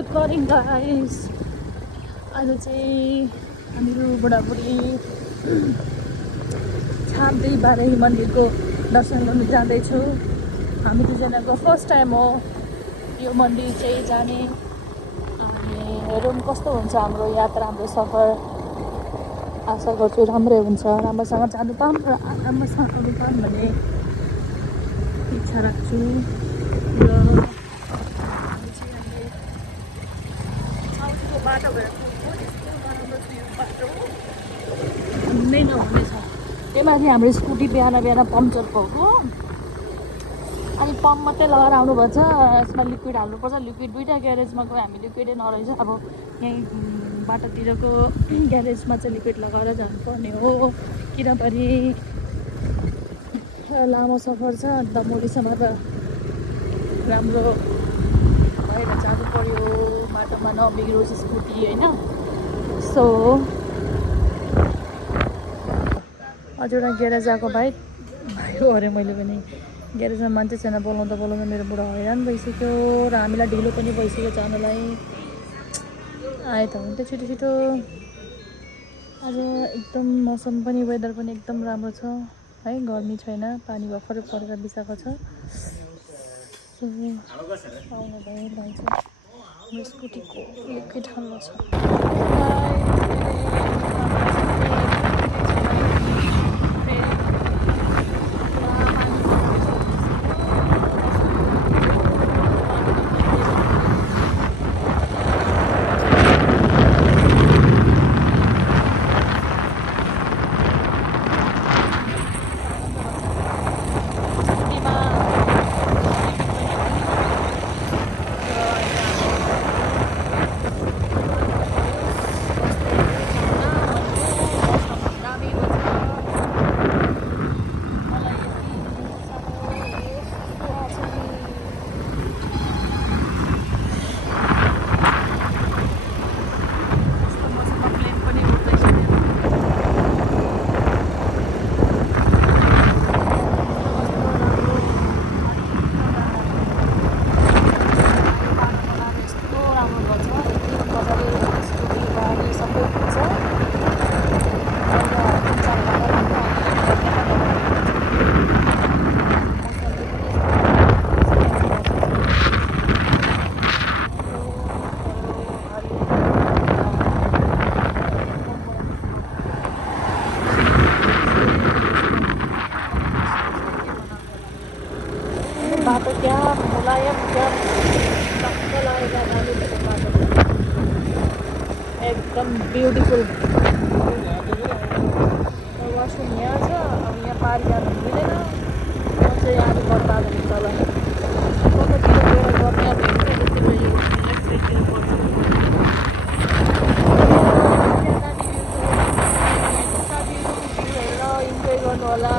Good morning guys. आज चाहिँ हामीहरू बुढाबुढी छाम्दै बाराही मन्दिरको दर्शन गर्नु जाँदैछु। हामी दुईजनाको फर्स्ट टाइम हो यो मन्दिर चाहिँ जाने। अनि हेरौँ कस्तो हुन्छ हाम्रो यात्रा, हाम्रो सफर। आशा गर्छु राम्रै हुन्छ, राम्रोसँग जानु पाऊँ र राम्रोसँग आउनु पाऊँ भन्ने इच्छा राख्छु। र बाटो भएर यस्तो नराम्रो छ यो बाटो नै नहुनेछ। त्यही माथि हाम्रो स्कुटी बिहान पम्चर भएको। अनि पम्प मात्रै लगाएर आउनुपर्छ, यसमा लिक्विड हाल्नुपर्छ। लिक्विड दुईवटा ग्यारेजमा गयो, हामी लिक्विडै नरहेछ। अब यहीँ बाटोतिरको ग्यारेजमा चाहिँ लिक्विड लगाएर जानुपर्ने हो, किनभने लामो सफर छ। अन्त मोडीसम्म त राम्रो भएर जानु पर्यो, बाटोमा नबिग्रोस् स्कुटी होइन। सो हजुर ग्यारेज आएको भाइ अरे मैले पनि ग्यारेजमा मान्छे छैन, बोलाउँदा मेरो बुढा हैरान भइसक्यो र हामीलाई ढिलो पनि भइसक्यो जानलाई। आए त हुन्थ्यो छिटो छिटो। आज एकदम मौसम पनि वेदर पनि एकदम राम्रो छ है, गर्मी छैन, पानी भर्खरै परेर बिसाएको छ। आउने भइरहेछ। मेरो स्कुटीको लिक्विड हाल्नु छ। बाटो क्या मुलायम, क्या टक्क लागेगा गाडी को बाटो, एकदम ब्युटिफुल। वासरुम यहाँ छ। अब यहाँ पारी जानु मिलेन, म चाहिँ यहाँ बर्बाद हुन्छ होला। कतातिर गएर गर्ने अब हेर्नु जस्तो लेफ्ट साइडतिर पर्छ। इन्जोय गर्नु होला।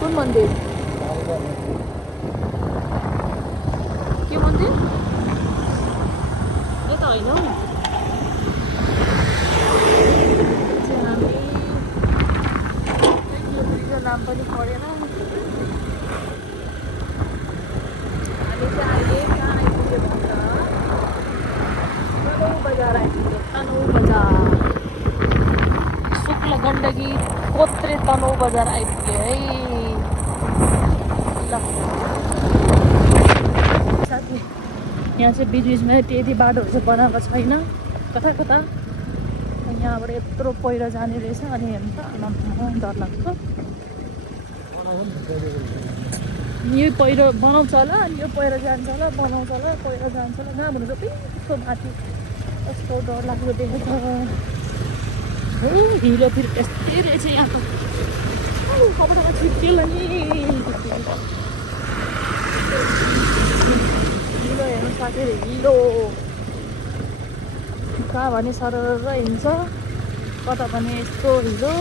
कुन मन्दिर? के मन्दिर? यो त होइन हौ। नाम पनि परेन। हामी चाहिँ अहिले कहाँ आइपुग्यो भन्दा तनहु बजार आइपुग्यो। तनहु बजार, शुक्ल गण्डकी कोत्रे तनहु बजार आइपुग्यो है। ल साथी, यहाँ चाहिँ बिचमा त्यति बाटोहरू चाहिँ बनाएको छैन, कता कता। यहाँबाट यत्रो पहिरो जाने रहेछ। अनि हेर्नु त डर लाग्छ। यो पहिरो बनाउँछ होला, अनि यो पहिरो जान्छ होला, बनाउँछ होला, पहिरो जान्छ होला। नभनु त पिछो माथि कस्तो डरलाग्दो देखेछ। हिलो फेरि यस्तै रहेछ यहाँ त। कपडामा छिप्पियो नि हिलो हेर्नु साथीहरू, हिलो कहाँ भने सरर हिँड्छ, कता भने यस्तो हिलो।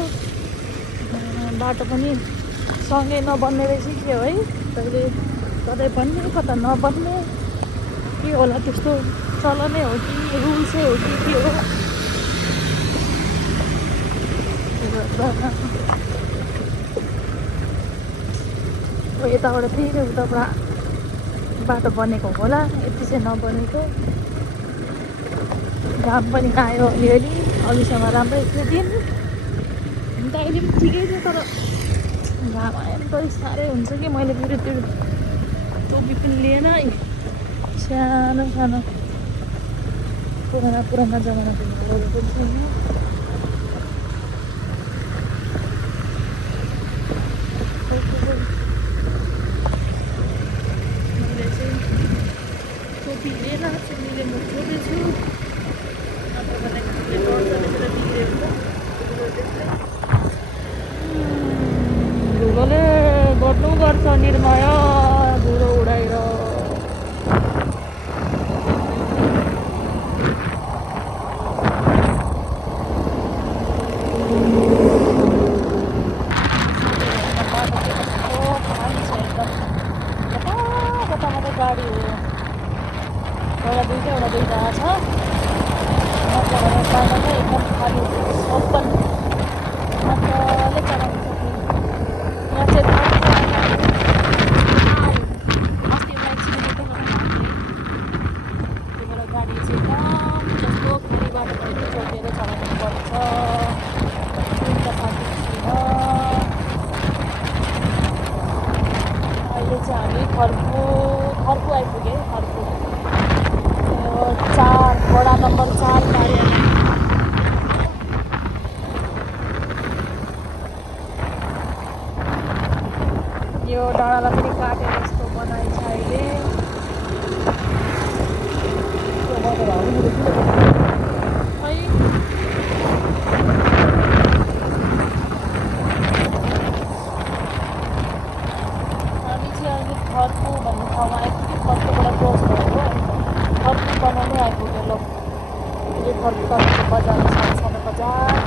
बाटो पनि सँगै नबन्ने रहेछ के हो है, कहिले कतै बन्ने कता नबन्ने के होला, त्यस्तो चलनै हो कि रुल्सै हो कि के हो। यताबाट फेरि उताबाट बाटो बनेको होला, यति चाहिँ नबनेको। घाम पनि आयो अलिअलि, अघिसम्म राम्रै थियो दिन, हुन त अहिले पनि ठिकै थियो, तर घाम आयो भने त साह्रै हुन्छ कि। मैले फेरि त्यो टोपी पनि लिएन, सानो सानो पुराना जमानाको लुगाहरू पनि छैन। मैले चाहिँ टोपी लिएन, चुन्नीले म छोपेछु। नत्र भने घामले टर्छ, त्यसरी बिग्रेको धुलोले गर्नु गर्छ निर्मय, धुलो उडाएर। गाडी हो एउटा दुईवटा छ, नत्र भने बाटो चाहिँ एकदम खाली ओपन मजाले चलाउनु सक्ने। यहाँ चाहिँ अस्ति एकछिन त्यही भएर गाडी चाहिँ एकदम जस्तो खाली बाटो पनि जोडेर चलाउनु पर्छ। अहिले चाहिँ हामी खर्पु आइपुग्यो। खर्पु वडा नम्बर 4 कार्यालय। यो डाँडालाई पनि काटेर यस्तो बनाइन्छ अहिले। हामी चाहिँ अहिले खर्पु भन्ने ठाउँमा आइपुग्यो। खर्पुबाट क्रस भएको खर्पु बनाउनै आइपुग्यो। ल यो खर्पु तपाईँको बजार, सानो बजार।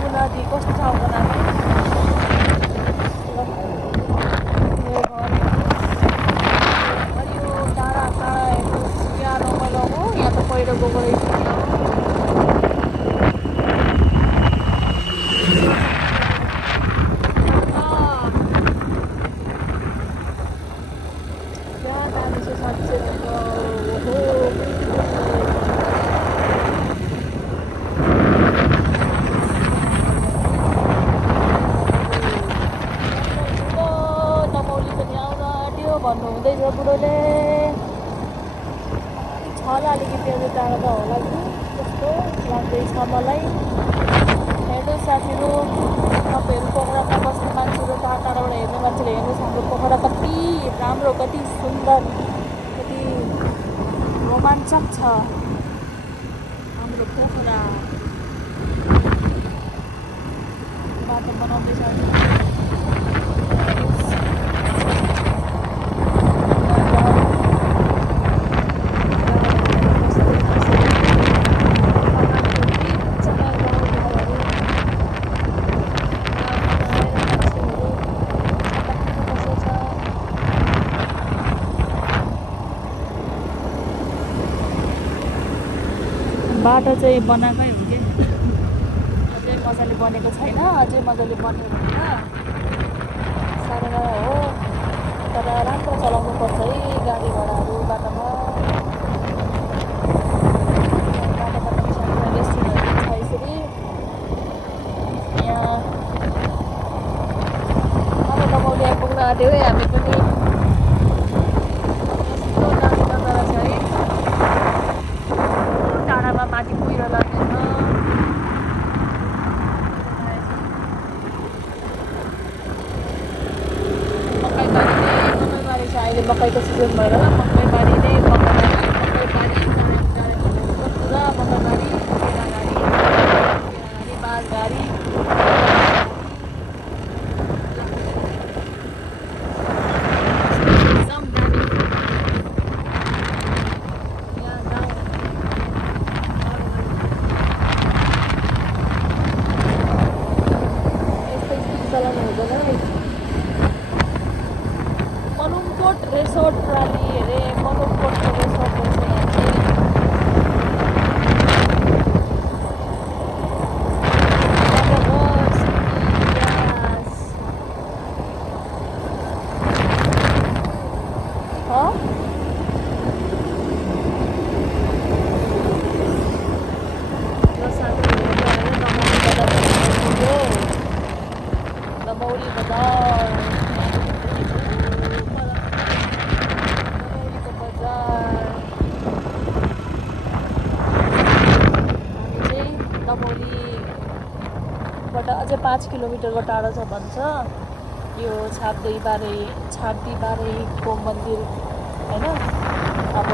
गुनादी कस्तो ठाउँ बनाएको यो टाढा हेर्नु यहाँ रमाइलो हो। यहाँ त पहिरो गएको रहेछ। यहाँ दामी छ साँच्चै भन्नु हुँदैछ बुढोले। छ अलिकति अझै टाढा त होला कि जस्तो लाग्दैछ मलाई। हेर्नु साथीहरू, तपाईँहरू पोखरामा बस्ने मान्छेहरू, टाढाबाट हेर्ने मान्छेले हेर्नुहोस् हाम्रो पोखरा कति राम्रो, कति सुन्दर, कति रोमाञ्चक छ हाम्रो पोखरा। बाटो बनाउँदैछ। बाटो चाहिँ बनाएकै हो कि अझै मजाले बनेको छैन। अझै मजाले बन्यो भने साह्रो हो, तर राम्रो चलाउनु पर्छ है गाडी घोडाहरू बाटोमा। सिजन भएर होला मकैबारी नै मकैबारी पुरा मकैबारी केराबारी बाँसबारी एकदम दामी यहाँ गाउँ यस्तै चलाउनु हुँदैन है मनुमकोट रेसोर्ट प्राली अरे मनुमकोटको रेसोर्ट रहेछ यहाँ चाहिँ दमौली बजार दमौलीको बजार हामी चाहिँ दमौलीबाट अझै 5 किलोमिटरको टाढो छ भन्छ यो छाप्दीबारेको मन्दिर होइन अब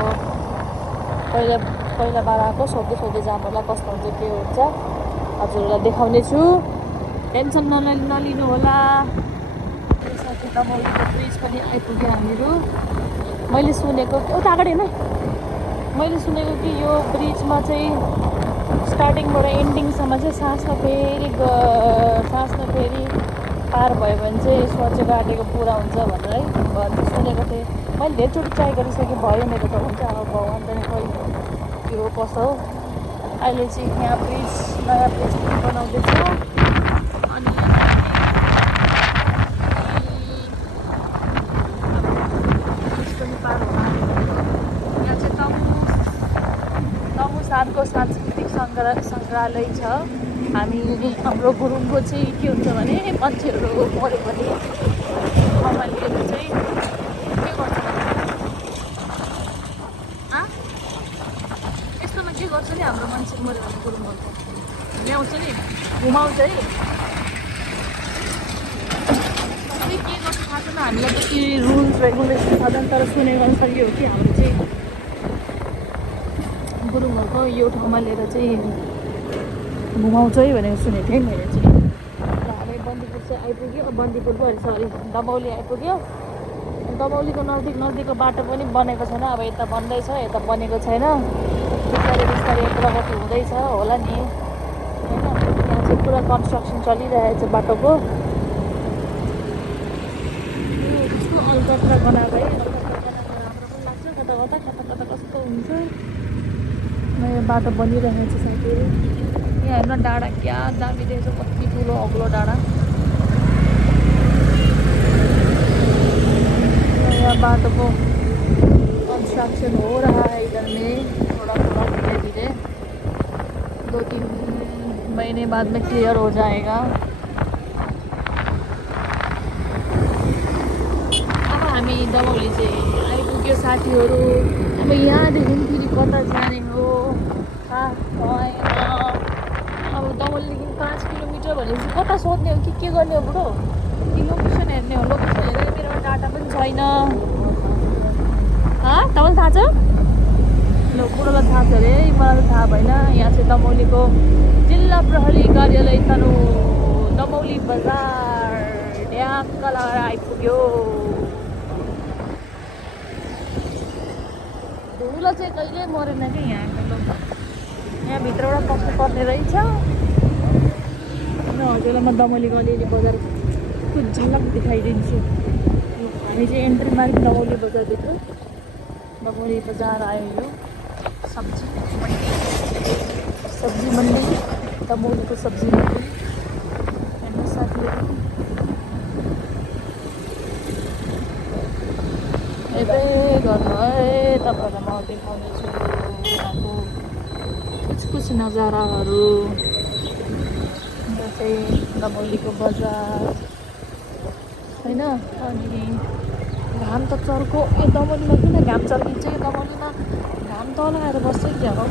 पहिला बार आएको सोध्दै जाम होला कस्तो हुन्छ के हुन्छ हजुरहरूलाई देखाउने छु टेन्सन नलिनु होला साथै दमौलीको ब्रिज पनि आइपुग्यो हामीहरू मैले सुनेको उता अगाडि होइन मैले सुनेको कि यो ब्रिजमा चाहिँ स्टार्टिङबाट एन्डिङसम्म चाहिँ सासमा फेरि पार भयो भने चाहिँ सोचेको आँटेको पुरा हुन्छ भनेर है सुनेको थिएँ मैले धेरैचोटि ट्राई गरिसकेँ भयो मेरो त हुन्छ अब भगवान् पनि खै के हो कसो हो अहिले चाहिँ यहाँ नयाँ ब्रिज बनाउँदैछ अनि यहाँ चाहिँ तमु साथको सांस्कृतिक सङ्ग्रहालय छ हाम्रो गुरुङको चाहिँ के हुन्छ भने मान्छेहरू मऱ्यो भने ठाउँमा लिएर चाहिँ के गर्छ यस्तोमा के गर्छ नि हाम्रो मान्छे मऱ्यो भने गुरुङहरूको ल्याउँछ नि घुमाउँछ है के गर्छ थाहा छैन हामीलाई त के रुल्स रेगुलेसन थाहा तर सुनेको अनुसार यो हो कि हाम्रो चाहिँ गुरुङहरूको यो ठाउँमा लिएर चाहिँ घुमाउँछ है भनेर सुनेको थिएँ मैले चाहिँ र हामी बन्दीपुर चाहिँ आइपुग्यो बन्दीपुरको सरी दमौली आइपुग्यो दमौलीको नजिकको बाटो पनि बनेको छैन अब यता बन्दैछ यता बनेको छैन बिस्तारै प्रगति हुँदैछ होला नि होइन यहाँ चाहिँ पुरा कन्स्ट्रक्सन चलिरहेछ बाटोको कस्तो अलकत्रा बनाएको है अलकत्रा बनाएको राम्रो पनि लाग्छ कता कस्तो हुन्छ नयाँ बाटो बनिरहेछ साथै यहाँ हेर्न डाँडा क्या दामी देख्छ कति ठुलो अग्लो डाँडा नयाँ बाटोको कंस्ट्रक्शन हो रहा है इधर में थोड़ा धीरे धीरे 2-3 महीने बाद में क्लियर हो जाएगा अब हामी दमौली चाहिँ आइपुग्यो साथीहरू अब यहाँदेखि फेरि कता जाने हो थाहा भएन अब दमौलीदेखि 5 किलोमिटर भनेपछि कता सोध्ने हो कि के गर्ने हो बुढो कि लोकेसन हेर्ने हो लोकेसन हेरेर मेरोमा डाटा पनि छैन तपाईँलाई थाहा छ ल बुढोलाई थाहा छ अरे मलाई त थाहा भएन यहाँ चाहिँ दमौलीको जिल्ला प्रहरी कार्यालय तनु दमौली बजार ढ्याक्क लगाएर आइपुग्यो धुलो चाहिँ कहिले मरेन कि यहाँ भित्रबाट पस्नु पर्ने रहेछ हजुरलाई म दमौलीको अलिअलि बजारको झलक देखाइदिन्छु हामी चाहिँ एन्ट्री मार्क दमौली बजारभित्र दमौली बजार आयो यो सब्जी मन्डी दमौलीको सब्जी मन्डी हेर्नु साथीहरू यतै गर्नु है तपाईँहरूलाई म देखाउनेछु यहाँको कुछ नजाराहरू यो चाहिँ दमौलीको बजार होइन अनि घाम त चर्को यो दमौलीमा किन घाम चर्किन्छ यो दमौलीमा घाम तल आएर बस्छ क्या हो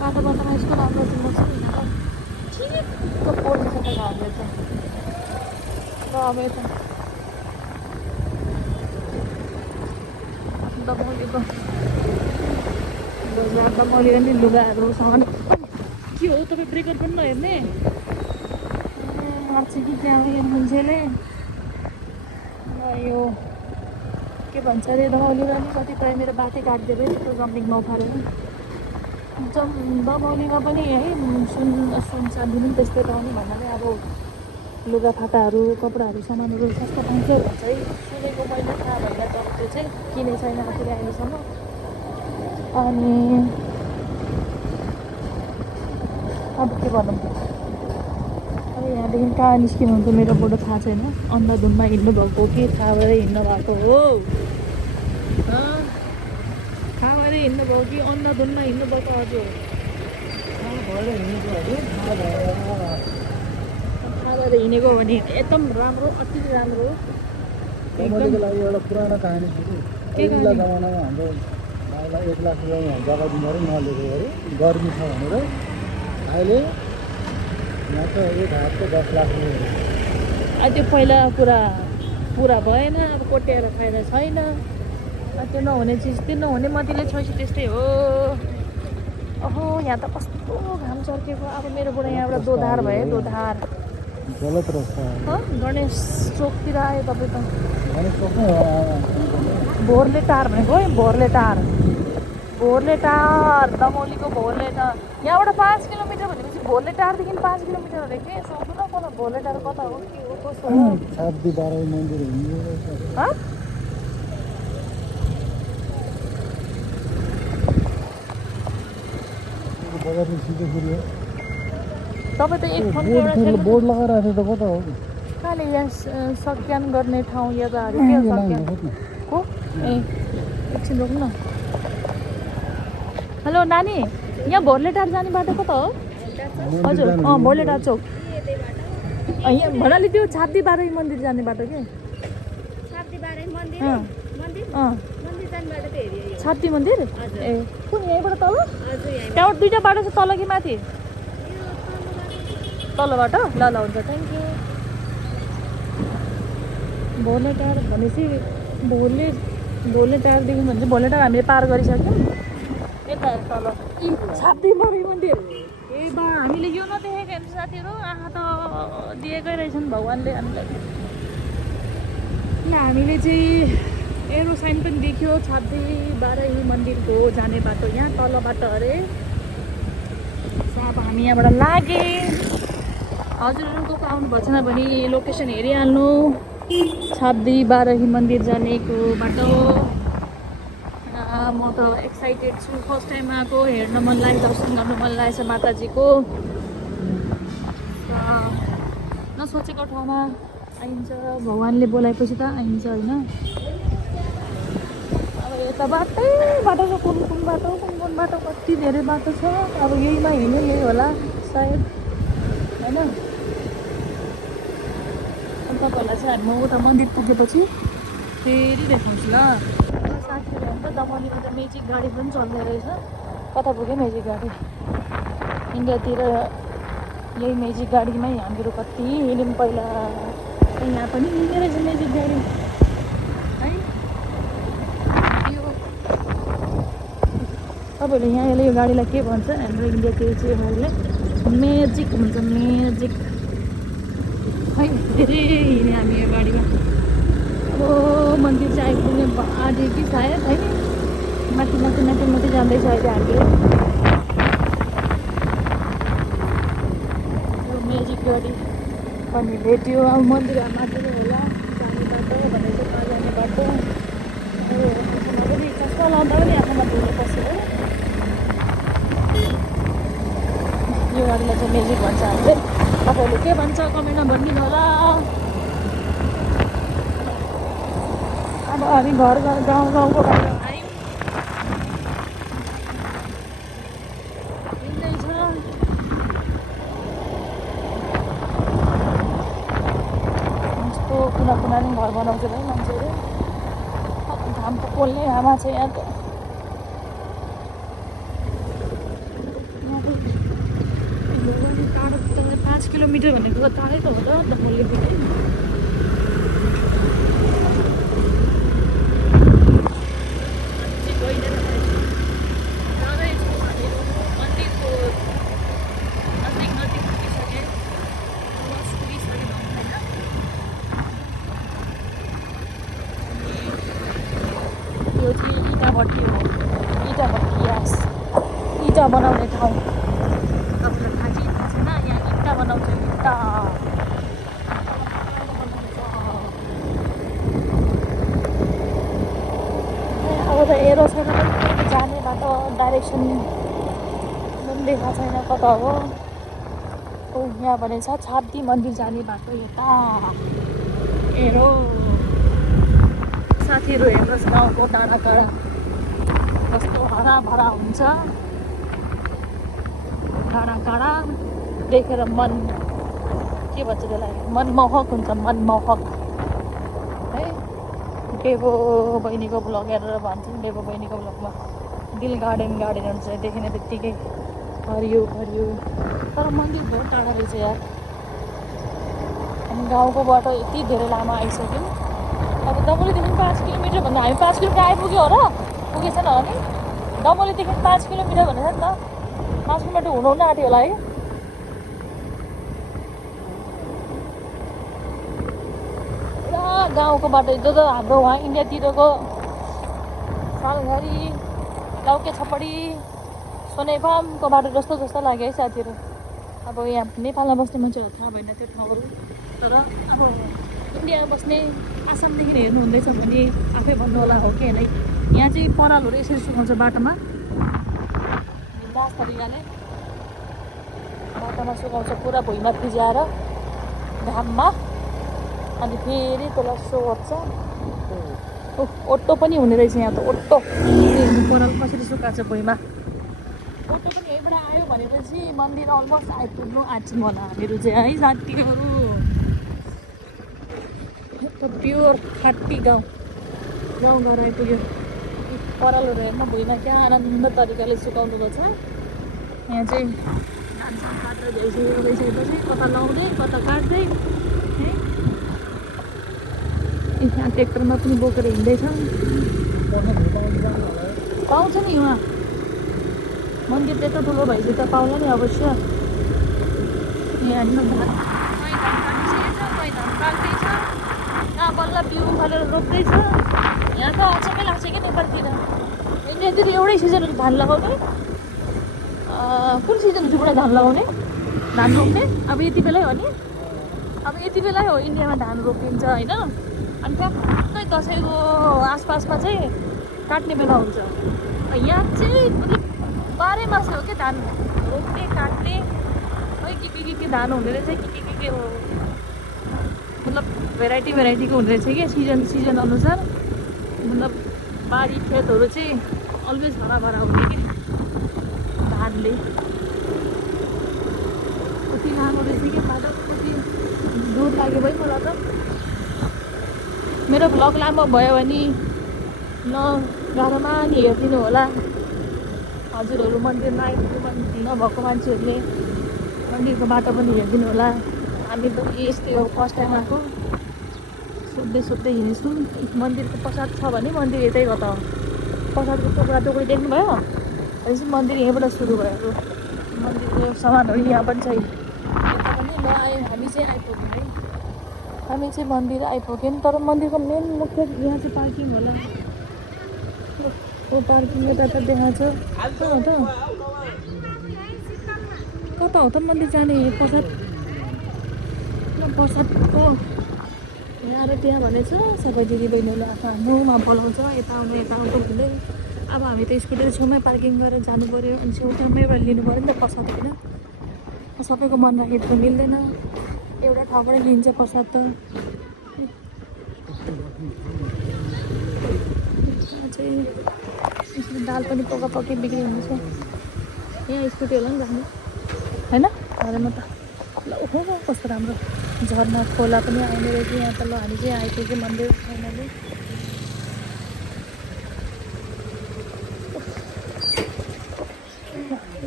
बाटो बाटोमा यस्तो राम्रो चाहिँ बस्छ नि ठिक्क पर्छ त घामले चाहिँ र अब यता दमौलीको बजार दमौलीको नि लुगाहरू सामान के हो तपाईँ ब्रेकर पनि नहेर्ने मार्छ कि त्यहाँ उयो मान्छेले यो के भन्छ अरे दमौलीमा पनि कतिपय मेरो बाटै काटिदिएर त्यो जम्पिङमा उफारेर दमौलीमा पनि है सुन चाँदी पनि त्यस्तै पाउने भन्नाले अब लुगाफाटाहरू कपडाहरू सामानहरू सस्तो पाउँछ भन्छ है सुनेको मैले थाहा भएन तर त्यो चाहिँ किने छैन आफूले अहिलेसम्म अनि अब के भनौँ अब यहाँदेखि कहाँ निस्किनु हुन्छ मेरो बुढो थाहा छैन अन्धाधुनमा हिँड्नु भएको कि थाहा भएर हिँड्नु भएको हो थाहा भएर हिँड्नु भयो कि अन्धाधुनमा हिँड्नु भएको हजुर थाहा भएर हिँडेको भने एकदम राम्रो अति राम्रो दमौलीको लागि एउटा पुरानो कहानी छ कि पहिला जमानामा हाम्रो भाइलाई 1 लाख रुपियाँ जग्गा दिनु अरे नलिएको अरे गर्मी छ भनेर अहिले यहाँ त एक हातको 10 लाख रुपियाँ त्यो पहिला कुरा पुरा भएन अब कोट्याएर फाइदा छैन त्यो नहुने चिज त्यो नहुने मतिले छैछ त्यस्तै हो ओहो यहाँ त कस्तो घाम चर्केको अब मेरो बुढा यहाँबाट दोधार भयो दोधार गलत रस्ता गणेश चोकतिर आयो तपाईँ त गणेश चोक भोरले टार भनेको है भोरले टार दमौलीको भोरले टार यहाँबाट 5 किलोमिटर भनेपछि भोरले टारदेखि 5 किलोमिटर अरे के सोध्नु न कोही भोरले टार कता हो के हो कस्तो हो छाब्दी बाराई मन्दिर बजारमा सिधै फेरि हो तपाईँ त एक फोन बोर्ड लगाएर राखेको त कता हो कहाँले यहाँ सत्यान गर्ने ठाउँ या त अरे के सत्यान को ए एकछिन रोक्नु न हेलो नानी यहाँ भोरलेटार जाने बाटो कता हो हजुर भोरलेटार चौक यहाँ भन्नाले त्यो छाब्दी बाराई मन्दिर जाने बाटो के छाब्दी मन्दिर ए कुन यहीँबाट तल त्यहाँबाट दुईवटा बाटो छ तल कि माथि तलबाट ल हुन्छ थ्याङ्क यू भोले टार भनेपछि भोले टारदेखि भन्छ भोले टार हामीले पार गरिसक्यौँ यता तल छाब्दी बाराई मन्दिर ए बा हामीले यो नदेखेको हेर्नु साथीहरू आँखा त दिएकै रहेछन् भगवान्ले हामीलाई हामीले चाहिँ एरो साइन पनि देख्यो छाब्दी बाराई मन्दिरको जाने बाटो यहाँ तलबाट अरे अब हामी यहाँबाट लागे हजुरहरूको आउनुभएको छैन भने लोकेसन हेरिहाल्नु छाब्दी बाराही मन्दिर जानेको बाटो म त एक्साइटेड छु फर्स्ट टाइम आएको हेर्न मन लाग्यो दर्शन गर्नु मन लागेछ माताजीको नसोचेको ठाउँमा आइन्छ भगवान्ले बोलाएपछि त आइन्छ होइन अब यता बाटो छ कुन बाटो कति धेरै बाटो छ अब यहीमा हिँड्नु यही होला सायद होइन तपाईँहरूलाई चाहिँ म उता मन्दिर पुगेपछि फेरि देखाउँछु ल साथीहरू अन्त दमौलीमा त मेजिक गाडी पनि चल्दो रहेछ कता पुग्यो मेजिक गाडी इन्डियातिर यही मेजिक गाडीमै हामीहरू कति हिँड्यौँ पहिला यहाँ पनि हिँड्ने रहेछ मेजिक गाडी है यो तपाईँहरूले यहाँ यो गाडीलाई के भन्छ हाम्रो इन्डियातिर चाहिँ यो गाडीलाई मेजिक भन्छ मेजिक है धेरै हिँड्यो हामी यो गाडीमा अब मन्दिर चाहिँ आइपुग्ने आँट्यो कि सायद है माथि जाँदैछ अहिले हामीले यो मेजिक गाडी पनि भेट्यो अब मन्दिर माथि होला जाने बाटो भनेको नजाने बाटो पनि चस्मा लाउँदा पनि आफूमा धुलो पसेर यो गाडीलाई चाहिँ मेजिक भन्छ हामीले तपाईँहरूले के भन्छ कमेन्टमा भनिदिनु होला अब हामी घर गाउँको बाटो आयौँ हिँड्दैछ यस्तो कुना नि घर बनाउँछ है मान्छेहरू घाम त पोल्ने हावा छ यहाँ त 5 किलोमिटर भनेको त टाढै त हो त दमौलीदेखि बनाउने ठाउँ तपाईँलाई थाहा कि थाहा छैन यहाँ इँटा बनाउँछ इँटा अब त एरो छैन पनि जाने बाटो डाइरेक्सन पनि देखाएको छैन कता हो यहाँ भने छ छाब्दी मन्दिर जाने बाटो यता एरो साथीहरू हेर्नुहोस् गाउँको डाँडा काँडा कस्तो हराभरा हुन्छ डाँडा काँडा देखेर मन के भन्छ त्यसलाई मनमोहक हुन्छ मनमोहक है डेबो बहिनीको ब्लग हेरेर भन्छौँ डेबो बहिनीको ब्लगमा दिल गार्डन गार्डनहरू चाहिँ देखिने बित्तिकै हरियो हरियो तर मन्दिर बहुत टाढा रहेछ यार हामी गाउँको बाटो यति धेरै लामो आइसक्यौँ अब डमोलीदेखि 5 किलोमिटर भन्दा हामी 5 किलोमिटर आइपुग्यो हो र पुगेछन् हो नि डमोलीदेखि 5 किलोमिटर भनेछ नि त 5 किलोमिटर हुनु आँट्यो होला है पुरा गाउँको बाटो जो त हाम्रो वहाँ इन्डियातिरको सालघारी लाउके छपडी सोनेफामको बाटो जस्तो जस्तो लाग्यो है साथीहरू अब यहाँ नेपालमा बस्ने मान्छेहरू थाहा भएन त्यो ठाउँहरू तर अब इन्डियामा बस्ने आसामदेखि हेर्नु हुँदैछ भने आफै भन्नु होला हो कि होइन यहाँ चाहिँ परालहरू यसरी सुकाउँछ बाटोमा बिन्दास तरिकाले बाटोमा सुकाउँछ पुरा भुइँमा फिजाएर घाममा अनि फेरि त्यसलाई सोर्छ ओट्टो पनि हुने रहेछ यहाँ त ओट्टो पराल कसरी सुकाएको छ भुइँमा ओटो पनि यहीँबाट आयो भनेपछि मन्दिर अलमोस्ट आइपुग्नु आँट्छौँ होला हामीहरू चाहिँ है साथीहरू प्योर खाटी गाउँ घर आइपुग्यो परालहरू हेर्न भुइँमा क्या आनन्द तरिकाले सुकाउनु पर्छ यहाँ चाहिँ धानसान काटेर भइसकेपछि कता लाउँदै कता काट्दै है यहाँ ट्र्याक्टरमा पनि बोकेर हिँड्दैछ पाउँछ नि उहाँ मन्दिर त्यत्रो ठुलो भएपछि त पाउला नि अवश्य यहाँ काट्दैछ कहाँ बल्ल बिउ फलेर रोप्दैछ यहाँ त अचम्मै लाग्छ कि नेपालतिर इन्डियातिर एउटै सिजन धान लगाउने कुन सिजन जुबाट धान लगाउने धान रोप्ने अब यति बेलै हो नि अब यति बेलै हो इन्डियामा धान रोपिन्छ होइन अनि ठ्याक्कै दसैँको आसपासमा चाहिँ काट्ने बेला हुन्छ यहाँ चाहिँ मतलब 12 मास हो क्या धान रोप्ने काट्ने खै के धान हुँदो रहेछ के हो मतलब भेराइटीको हुँदो रहेछ क्या सिजन अनुसार मतलब बारी खेतहरू चाहिँ अलवेज हराभरा हुने कि धानले कति लामो रहेछ कि बाटो कति दूर लाग्यो भाइ मलाई त मेरो भ्लग लामो भयो भने गाह्रोमा नि हेरिदिनु होला हजुरहरू मन्दिरमा आइपुग्नु नभएको मान्छेहरूले मन्दिरको बाटो पनि हेरिदिनु होला हामी पनि यस्तै हो फर्स्ट टाइम आएको सोध्दै हिँड्छौँ मन्दिरको प्रसाद छ भने मन्दिर यतैबाट हो प्रसादको टुक्रा देख्नुभयो भनेपछि मन्दिर यहीँबाट सुरु भयो मन्दिरको सामानहरू यहाँ पनि छ यता पनि ल आयो हामी चाहिँ आइपुग्यौँ है हामी चाहिँ मन्दिर आइपुग्यौँ तर मन्दिरको मेन मुख्य यहाँ चाहिँ पार्किङ होला पार्किङ यता देखाएको छ कता हो त मन्दिर जाने प्रसादको यहाँ त्यहाँ भनेछ सबै दिदीबहिनीहरूले आफ्नोमा बोलाउँछ यता आउनु भन्दै अब हामी त स्कुटर छेउमै पार्किङ गरेर जानु पऱ्यो अनि छेउछाउमै एउटा लिनु पऱ्यो नि त प्रसाद होइन सबैको मन राखेको मिल्दैन एउटा ठाउँबाट लिन्छ प्रसाद त चाहिँ दाल पनि पक्की बिक्री हुँदैछ यहाँ स्कुटी होला नि राख्नु होइन घरमा त ल ओहो कस्तो राम्रो झर्ना खोला पनि आउने रहेछ यहाँ त ल हामी चाहिँ आइपुग्यो मन्दिर फाइनली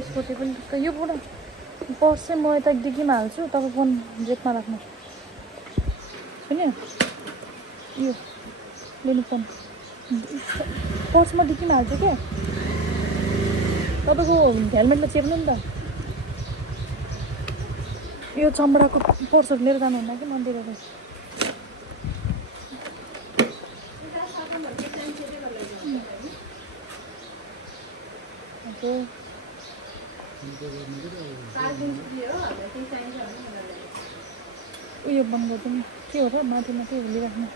स्कुटी पनि त यो बुढो पर्स चाहिँ म यता डिक्कीमा हाल्छु तपाईँ फोन जेबमा राख्नु सुन्यो यो लिनु फोन पर्स म डिक्कीमा हाल्छु क्या तपाईँको हेलमेटमा चेप्नु नि त यो चमडाको पर्सहरू लिएर जानुहुन्न कि मन्दिरहरू हजुर उयो बन्द गरिदिनु के हो र माथि माथि होलिराख्नु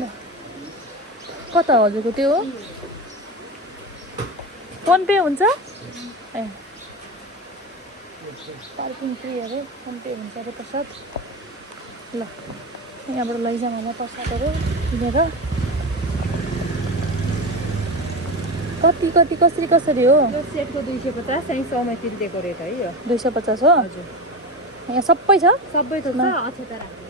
ल कता हजुरको त्यो हो फोन पे हुन्छ ए पार्किङ फ्री अरे फोन पे हुन्छ अरे प्रसाद ल यहाँबाट लैजाउँ होला प्रसादहरू किनेर कति कति कसरी हो यो सेटको 250 चाहिँ 100मा तिर्दिएको रेट है यो 250 हो हजुर यहाँ सबै छ सबै थोक छ अक्षता राख्नु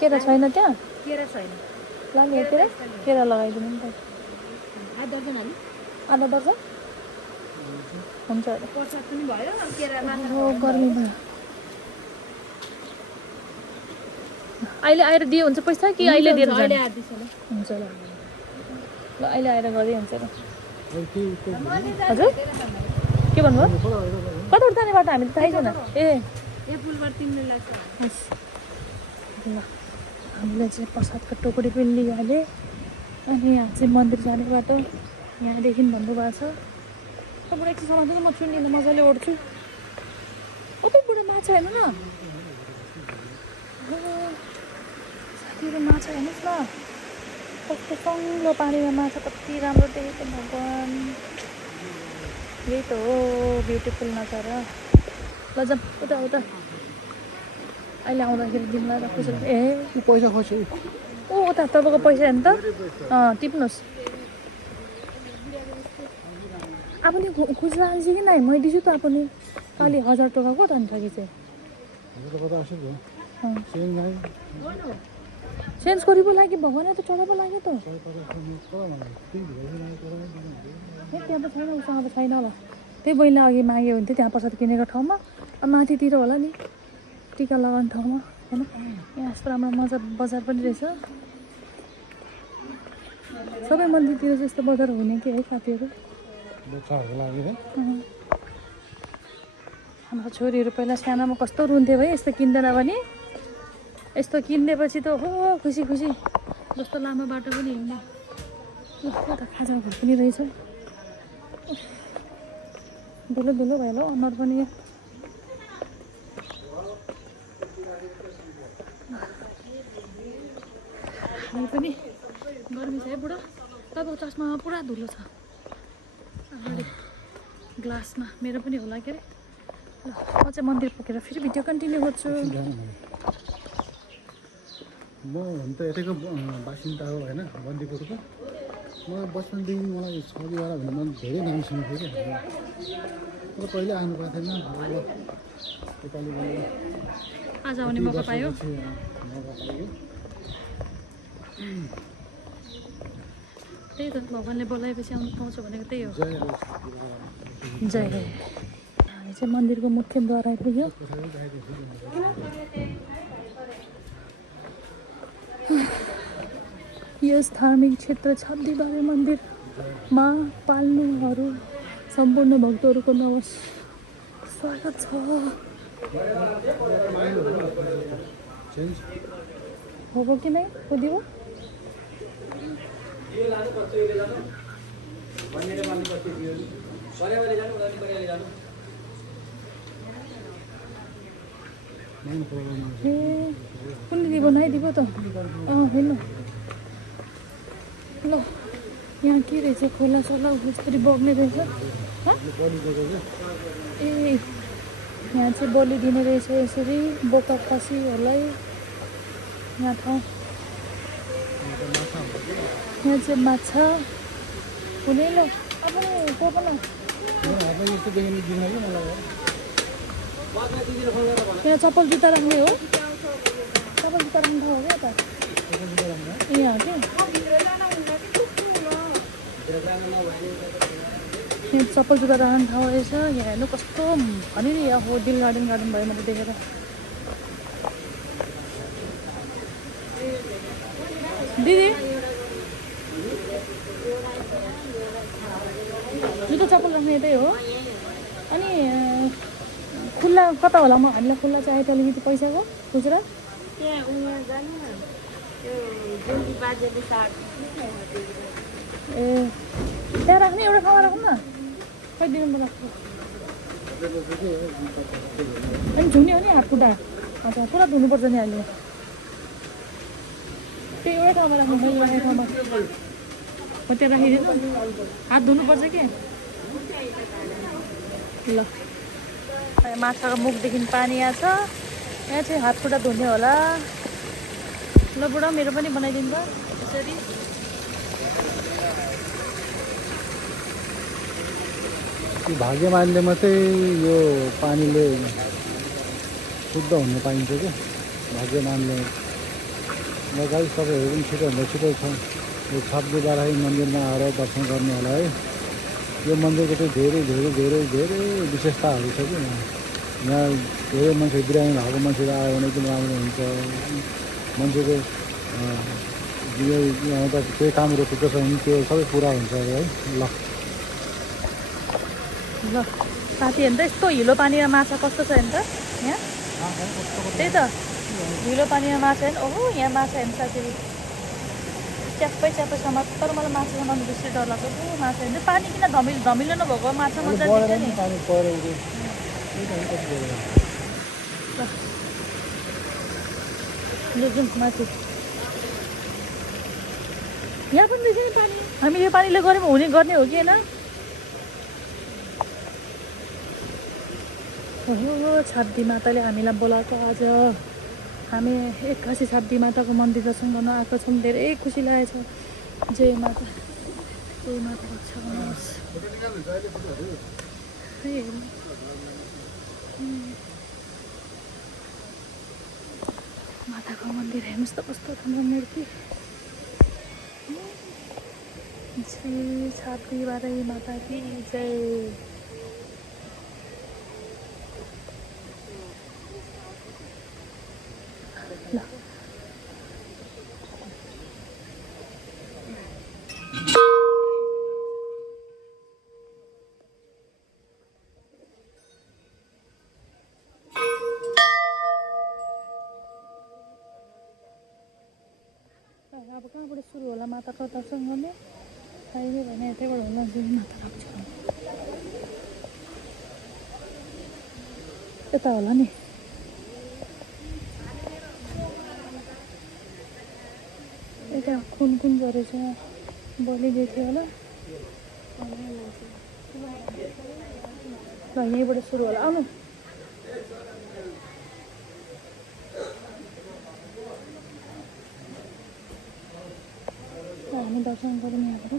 केरा छैन त्यहाँ केरा छैन लाग्यो केरा लगाइदिनु नि त आधा दर्जन हाल्नु आधा दर्जन हुन्छ अरे प्रसाद पनि भयो केरा माछा हो गर्मी भयो अहिले आएर दिए हुन्छ पैसा कि अहिले दिएर अहिले जाने? आदिस होला हुन्छ ल ल अहिले आएर गरिदिए हुन्छ र अरू केही हजुर के भन्नुभयो कताबाट जाने बाटो हामीले थाहै छैन ए यो पुलबाट तिमीले लाग्छ हस् ल हामीले चाहिँ प्रसादको टोकरी पनि लिइहालेँ अनि यहाँ चाहिँ मन्दिर जाने बाटो यहाँदेखि भन्नुभएको छ तपाईँबाट एकछिन सामान चाहिँ म चुन्निँदा मजाले ओढ्छु उतै बुढो माछा हेर्नु न साथीहरू माछा हेर्नुहोस् न कस्तो सङ्लो पानीमा माछा कति राम्रो देखेको भगवान् यही त हो ब्युटिफुल नजारा ल जाऊँ उता उता अहिले आउँदाखेरि दिउँला र खुसी ए पैसा खस्यो ओ उता तपाईँको पैसा हेर्नु त टिप्नुहोस् আপুনি খুচরা আনছি কি নাই মই দিছোঁ তো আপুনি কালি 1000 টাকা ক'ত আনি থাকিছে চেঞ্জ কৰিব লাগে ভগৱানে তো চলাব লাগে তো त्यहाँ त छैन उसँग त छैन होला त्यही बहिनीले अघि माग्यो भने त्यहाँ प्रसाद किनेको ठाउँमा माथितिर होला नि टिका लगाउने ठाउँमा होइन यहाँ यस्तो राम्रो मजा बजार पनि रहेछ सबै मन्दिरतिर चाहिँ यस्तो बजार हुने कि है साथीहरू हाम्रो छोरीहरू पहिला सानोमा कस्तो रुन्थ्यो भाइ यस्तो किन्दैन भने यस्तो किनिदिएपछि त हो खुसी खुसी जस्तो लामो बाटो पनि हिँड्ने त खाजा घर पनि रहेछ धुलो धुलो भयो अनुहार पनि हामी पनि गर्मी छ है बुढा तपाईँको चस्मामा पुरा धुलो छ अगाडि ग्लासमा मेरो पनि होला के अरे ल म चाहिँ मन्दिर पुगेर फेरि भिडियो कन्टिन्यू गर्छु म हुन त यतैको बासिन्दा हो होइन बन्दीपुरको म बचपनदेखि मलाई छविवाला भन्ने मन धेरै नाम सुनेको थिएँ कि तर कहिले आउनु पाएको थिएन नेपाली आज आउने मौका पायो मौका पायो त्यही त भगवान्ले बोलाएपछि आउनु पाउँछ भनेको त्यही हो जय जय हे हामी चाहिँ मन्दिरको मुख्य द्वार आइपुग्यो यस धार्मिक क्षेत्र छाब्दीबारे मन्दिरमा पाल्नुहरू सम्पूर्ण भक्तहरूको स्वागत छ हो कि नै बुझ्यो ए कुन দিব बनाइदियो त होइन ल यहाँ के रहेछ खोला सोला यसरी बग्ने रहेछ ए यहाँ चाहिँ बलि दिने रहेछ यसरी बोका खसीहरूलाई यहाँ ठाउँ यहाँ चाहिँ माछा हुने ल अब को पनि यहाँ चप्पल जुत्ता राख्ने हो चप्पल जुत्ता राख्ने ठाउँ हो क्या त यहाँ के चप्पल जुत्ता राख्ने ठाउँ रहेछ यहाँ हेर्नु कस्तो भने नि यहाँ हो दिल गार्डन भयो मैले देखेर दिदी जुत्ता चप्पल राख्ने यतै हो अनि खुल्ला खुल्ला कता होला हामीलाई खुल्ला चाहियो त अलिकति पैसाको खुजुरा त्यहाँ उहाँ जानु न त्यो जुन बाजेले साग ए त्यहाँ राख्ने एउटा ठाउँमा राख्नु न कति दिनमा राख्नु अनि झुक्ने हो नि हात खुट्टा अच्छा पुरा धुनुपर्छ नि अहिले त्यो एउटै ठाउँमा राख्नु मैले राखेको ठाउँमा हो त्यहाँ राखिदिनु हात धुनुपर्छ के ल माछाको मुखदेखि पानी आछ यहाँ चाहिँ हात खुट्टा धुने होला ल बुढा मेरो पनि बनाइदिनु त यसरी भाग्यमानले मात्रै यो पानीले शुद्ध हुन पाइन्छ क्या भाग्यमानले लगाई सबैहरू पनि छिटोभन्दा छिटो छ यो छब्बी बाराही मन्दिरमा आएर दर्शन गर्नु होला है यो मन्दिरको चाहिँ धेरै धेरै धेरै धेरै विशेषताहरू छ कि यहाँ धेरै मान्छे बिरामी भएको मान्छेहरू आयो भने एकदम राम्रो हुन्छ मान्छेको यहाँ त केही काम रोकेको छ भने त्यो सबै पुरा हुन्छ अरे है ल ल साथी हेर्नु त यस्तो हिलो पानीमा माछा कस्तो छ हेर्नु त यहाँ त्यही त हिलो पानीमा माछा हेर्नु ओहो यहाँ माछा हेर्नु साथीहरू च्याप्पै च्याप्पै समात्तर मलाई माछा समाउनु बेसी डर लाग्छ ओ माछा हेर्नु पानी किन धमिलो धमिलो नभएको माछा मजा दिन्छ नि ल जाउँ माथि यहाँ पनि रहेछ नि पानी हामी यो पानीले गऱ्यौँ हुने गर्ने हो कि होइन हो छाब्दी माताले हामीलाई बोलाएको आज हामी 81 छाब्दी माताको मन्दिर दर्शन गर्न आएको छौँ धेरै खुसी लागेको छ जय माता रक्षा गर्नुहोस् माताको मन्दिर हेर्नुहोस् त कस्तो राम्रो मूर्ति जय छाब्दी बाराही माता की जय ल अब कहाँबाट सुरु होला माताको दर्शन गर्ने थाहै नै भएन यतैबाट होला जय माता रक्षा यता होला नि यता कुन कुन गरेछ बलिदिएको थियो होला ल यहीँबाट सुरु होला आउनु हामी दर्शन गरौँ यहाँबाट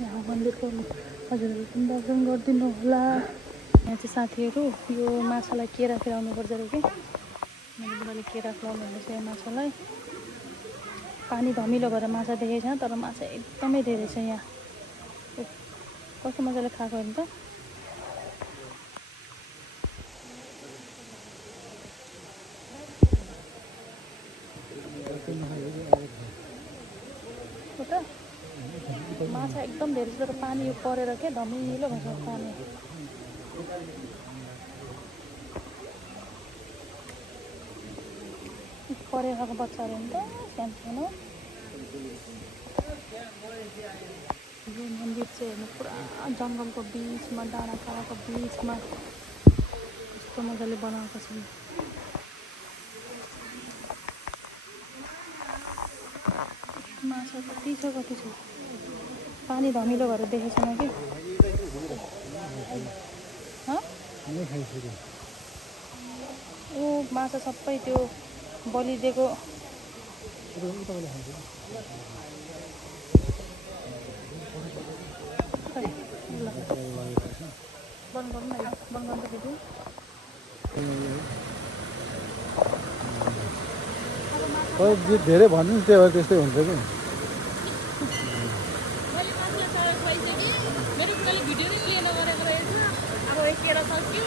यहाँ मन्दिरको हजुरहरू पनि दर्शन गरिदिनु होला यहाँ चाहिँ साथीहरू यो माछालाई केरा खुवाउनु पर्छ अरे कि मेरो बुढाले केरा खुवाउनु हुँदैछ यो माछालाई पानी धमिलो भएर माछा देखेको छैन तर माछा एकदमै धेरै छ यहाँ कस्तो मजाले खाएको हेर्नु त माछा एकदम धेरै छ तर पानी यो परेर क्या धमिलो भन्छ पानी परेर खाएको बच्चाहरू नि त सानो सानो यो मन्दिर चाहिँ हेर्नु पुरा जङ्गलको बिचमा डाँडाकाँडाको बिचमा कस्तो मजाले बनाएको छ माछा कति छ पानी धमिलो भएर देखेको छैन कि ऊ माछा सबै त्यो बलिदिएको बन्द गर्नु न बन्द गर्नु त फेरि धेरै भन्नु नि त्यही भएर त्यस्तै हुन्छ कि मेरो बुढाले भिडियो नै क्लियर नगरेको रहेछ अब यतिखेर सक्यो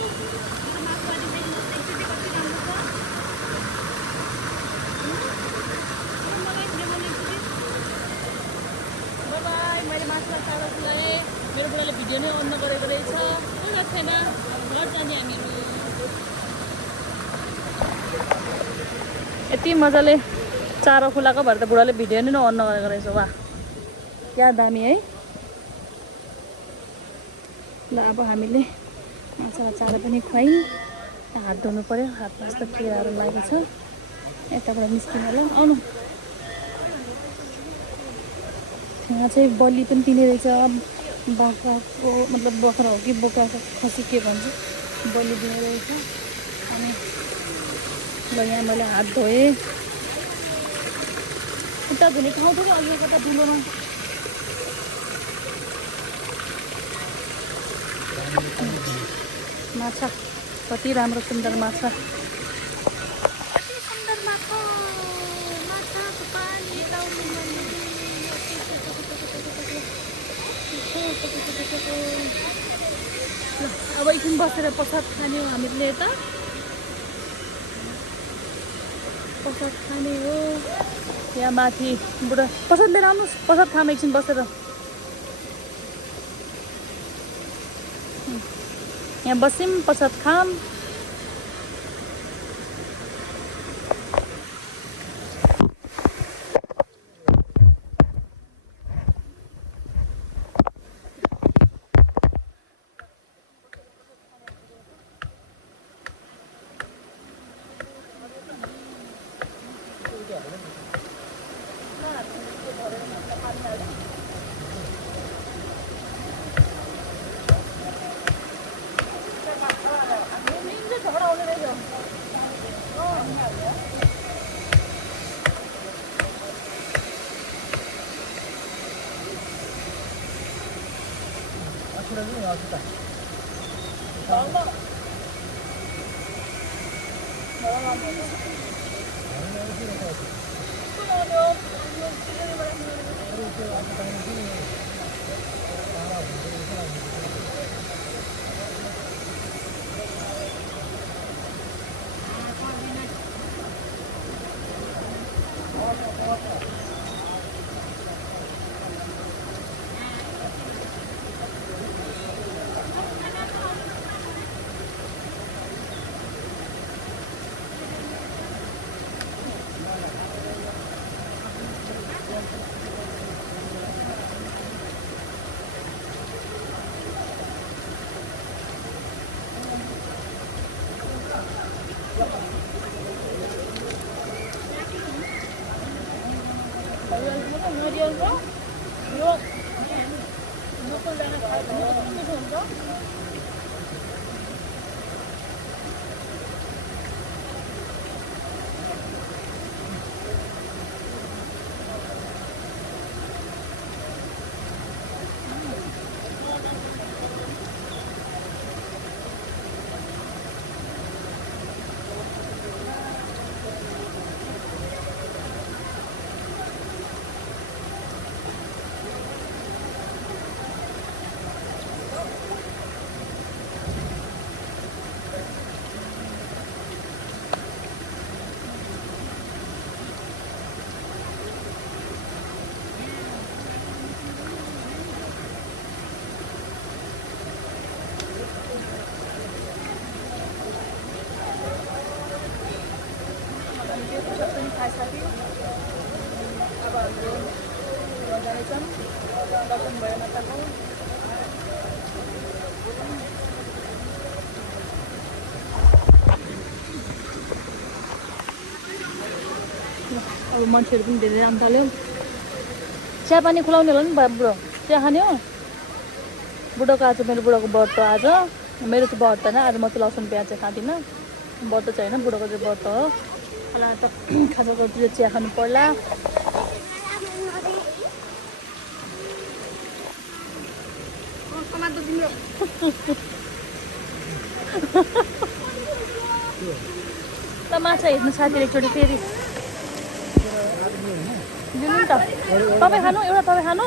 मैले माछा चारो खुलाएँ मेरो बुढाले भिडियो नै अन नगरेको रहेछ कोही छैन घर जाने हामीहरू यति मजाले चारो खुलाएको भएर त बुढाले भिडियो नै अन नगरेको रहेछ। वा क्या दामी है। ल अब हामीले माछालाई चारो पनि खुवायौँ। हात धुनु पऱ्यो, हातमा यस्तो किराहरू लागेको छ। यताबाट निस्किनु होला। आउनु, यहाँ चाहिँ बलि पनि दिने रहेछ। बाख्राको मतलब बख्रा हो कि बोक्रा खसी के भन्छ, बलि दिने रहेछ। अनि ल यहाँ मैले हात धोएँ। उता धुने ठाउँ थियो कि अघि कता धुलोमा। माछा कति राम्रो सुन्दर माछा। अब एकछिन बसेर प्रसाद खाने हो हामीले। यता प्रसाद खाने हो। यहाँ माथि बुढा प्रसाद लिएर आउनुहोस्, प्रसाद खाम एकछिन बसेर। यहाँ बस्यौँ, प्रसाद खाम। अब मान्छेहरू पनि धेरै आउनु थाल्यो। चिया पानी खुलाउने होला नि बुढो, चिया खाने हो? बुढोको आज मेरो बुढोको व्रत आज, मेरो चाहिँ व्रत होइन। आज म चाहिँ लसुन प्याज चाहिँ खाँदिनँ, व्रत चाहिँ होइन, बुढोको चाहिँ व्रत हो। होला त खाजा गर्छु, चिया खानु पर्ला। ल माछा हेर्नु साथी एकचोटि फेरि दिनु नि त। तपाईँ खानु, एउटा तपाईँ खानु।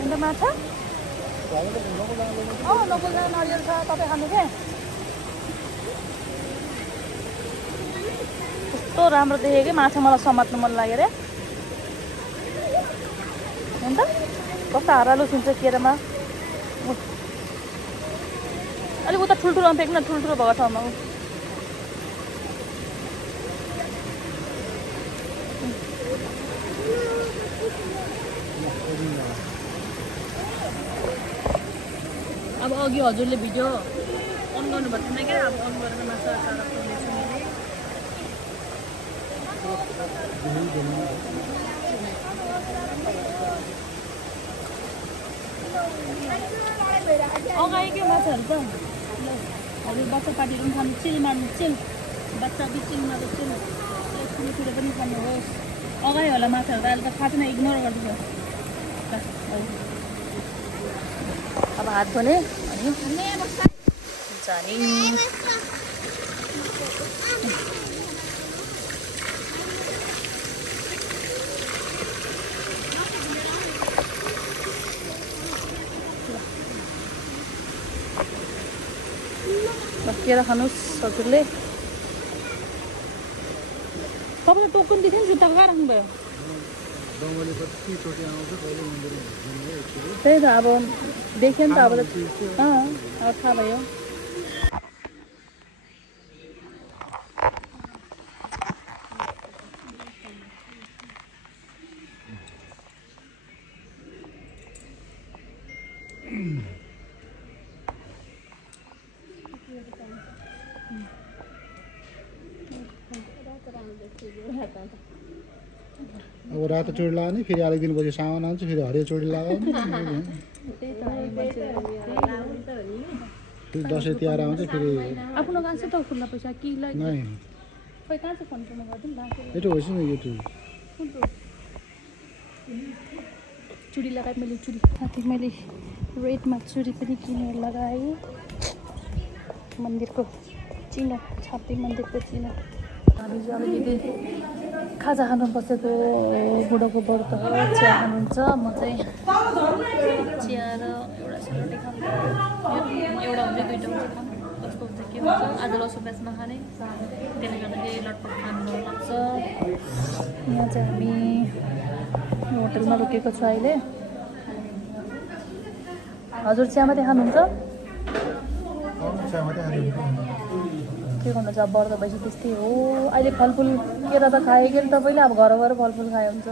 अन्त माछा नबोल्दा नरियल छ, तपाईँ खानु के? कस्तो राम्रो देखेँ कि माछा, मलाई समात्नु मन लाग्यो रे। अन्त कस्तो हारालो सुन्छ केरामा। अलिक उता ठुल्ठुलोमा फेक्नु न, ठुल्ठुलो भएको ठाउँमा। अब अघि हजुरले भिडियो अन गर्नुभएको थिएन क्या, अब अन गरेर माछा टाढा पुग्नेछु मैले। अगाडि के माछाहरू त हजुर बच्चा पार्टीहरू पनि खानु, चिल मार्नु, चिल बच्चा कि चिल मार्नु, चिल ठुलो ठुलो पनि खानुहोस्। अगाडि होला माछाहरू त अहिले त खाँदैन, इग्नोर गर्दैछ। अब हात धोने अनि जाने। केरा खानुहोस् हजुरले। तपाईँले टोकन दिएको थियो नि, जुत्ता कहाँ राख्नुभयो? त्यही त अब देख्यो नि त, अब अब थाहा भयो। अब रातो चोडी लगाउने, फेरि अलिक दिनपछि सामान आउँछ, फेरि हरियो चोडी लगाउने, फेरि दसैँ तिहार आउँछ, फेरि आफ्नो कहाँ छ त खुल्ला पैसा कि नै खै कहाँ छ फोन पेमा गरिदिनु न। यटो होस् न यो चुडी लगाएँ मैले, चुडी साथै मैले रेडमा चुडी पनि किनेर लगाएँ। मन्दिरको चिनो, छाप्ती मन्दिरको चिनो। हामी चाहिँ अलिकति खाजा खानु बसेको, बुढोको व्रत हो, चिया खानुहुन्छ। म चाहिँ चिया र एउटा सेलरोटी खान्छ, एउटा हुन्छ दुईवटा हुन्छ खानु, कस्तो हुन्छ के हुन्छ। आज लसु प्याज नखाने, त्यसले गर्दाखेरि लटपट खानु मन लाग्छ। यहाँ चाहिँ हामी होटलमा रोकेको छ अहिले। हजुर चिया मात्रै खानुहुन्छ? के गर्नु चाहिँ, अब व्रत भएपछि त्यस्तै हो। अहिले फलफुल केरा त खायो कि तपाईँले, अब घर गएर फलफुल खायो हुन्छ।